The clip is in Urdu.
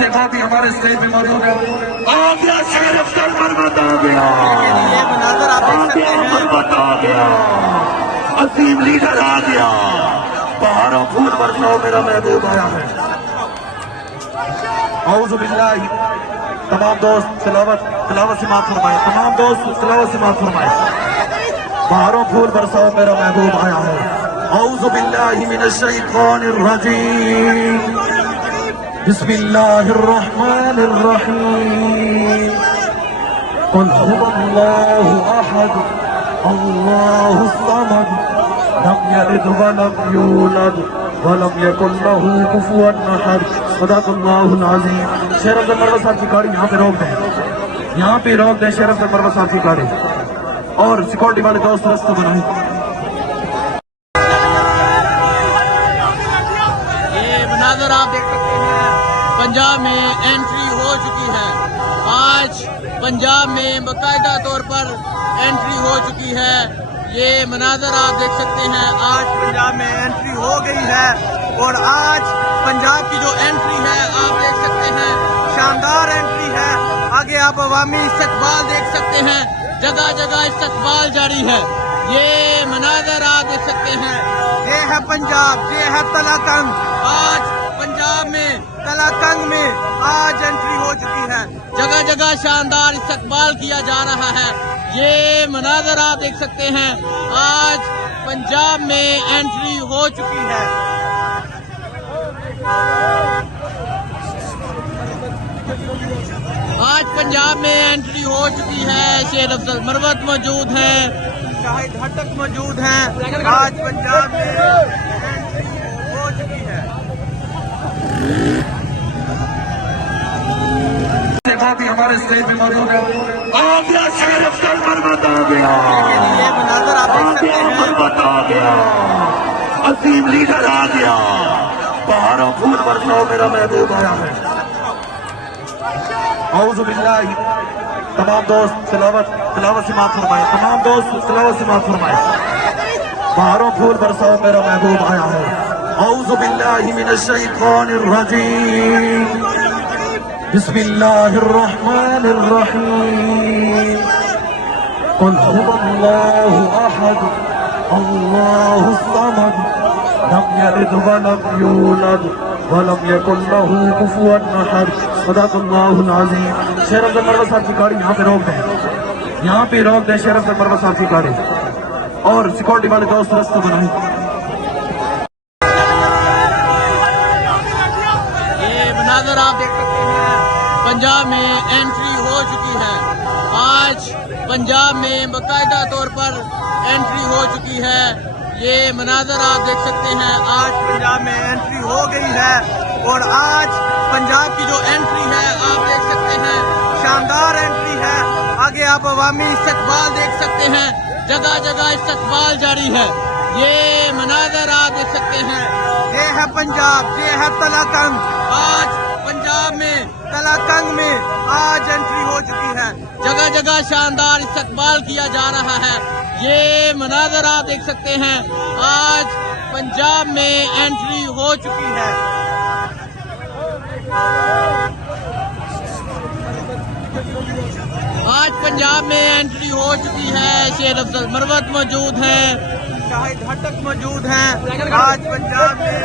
بھی ہمارے اسٹیج پہ موجود ہے. آ گیا شیر افضل مرمت آ گیا, مرمت آ گیا, عظیم لیڈر آ گیا, پہاڑوں پھول برساؤ میرا محبوب آیا ہے. اعوذ باللہ. تمام دوست تلاوت سماعت فرمائے, تمام دوست تلاوت سماعت فرمائے. پہاڑوں پھول برساؤ میرا محبوب آیا ہے. اعوذ باللہ من الشیطان الرجیم, بسم اللہ الرحمن الرحیم. قل هو اللہ احد اللہ الصمد لم یلد ولم یولد ولم یکن له کفوا احد. صدق اللہ العظیم. شیر افضل مرمت صاحب کی گاڑی یہاں پہ روک دیں, یہاں پہ روک دیں. شیر افضل مرمت صاحب کی گاڑی اور سیکورٹی والے دوست رستہ بنائیں. یہ مناظر آپ دیکھ سکتے ہیں, پنجاب میں انٹری ہو چکی ہے. آج پنجاب میں باقاعدہ طور پر انٹری ہو چکی ہے. یہ مناظر آپ دیکھ سکتے ہیں, آج پنجاب میں انٹری ہو گئی ہے. اور آج پنجاب کی جو انٹری ہے آپ دیکھ سکتے ہیں, شاندار انٹری ہے. آگے آپ عوامی استقبال دیکھ سکتے ہیں, جگہ جگہ استقبال جاری ہے. یہ مناظر آپ دیکھ سکتے ہیں, یہ ہے پنجاب, یہ ہے تلاکنگ. آج پنجاب میں تلاکنگ میں آج انٹری ہو چکی ہے. جگہ جگہ شاندار استقبال کیا جا رہا ہے. یہ مناظر آپ دیکھ سکتے ہیں, آج پنجاب میں انٹری ہو چکی ہے. آج پنجاب میں انٹری ہو چکی ہے. شیر افضل مرمت موجود ہیں, شاہد ہٹک موجود ہیں. آج پنجاب میں انٹری ہو چکی ہے. بھی ہمارے اسٹیج پہ موجود ہے. آ گیا شیر افضل مرمت آ گیا, یہ مناظر آپ دیکھ سکتے ہیں, مرمت آ گیا, عظیم لیڈر آ گیا, پہاڑوں پھول برساؤ میرا محبوب آیا ہے. اعوذ باللہ. تمام دوست تلاوت سماعت فرمائے, تمام دوست تلاوت سماعت فرمائے. پہاڑوں پھول برساؤ میرا محبوب آیا ہے. اعوذ باللہ من الشیطان الرجیم, بسم اللہ الرحمن الرحیم. قل هو اللہ احد اللہ الصمد لم یلد ولم یولد ولم یکن له کفوا احد. صدق اللہ العظیم. شیر افضل مرمت صاحب کی گاڑی یہاں پہ روک دیں, یہاں پہ روک دیں. شیر افضل مرمت صاحب کی گاڑی اور سیکورٹی والے دوست رستہ بنائیں. یہ مناظر آپ دیکھ سکتے ہیں, پنجاب میں انٹری ہو چکی ہے. آج پنجاب میں باقاعدہ طور پر انٹری ہو چکی ہے. یہ مناظر آپ دیکھ سکتے ہیں, آج پنجاب میں انٹری ہو گئی ہے. اور آج پنجاب کی جو انٹری ہے آپ دیکھ سکتے ہیں, شاندار انٹری ہے. آگے آپ عوامی استقبال دیکھ سکتے ہیں, جگہ جگہ استقبال جاری ہے. یہ مناظر آپ دیکھ سکتے ہیں, یہ ہے پنجاب, یہ ہے تلاکنگ. آج پنجاب میں تلاکنگ میں آج انٹری ہو چکی ہے. جگہ جگہ شاندار استقبال کیا جا رہا ہے. یہ مناظر آپ دیکھ سکتے ہیں, آج پنجاب میں انٹری ہو چکی ہے. آج پنجاب میں انٹری ہو چکی ہے. شیر افضل مرمت موجود ہیں, شاہد ہٹک موجود ہیں. آج پنجاب میں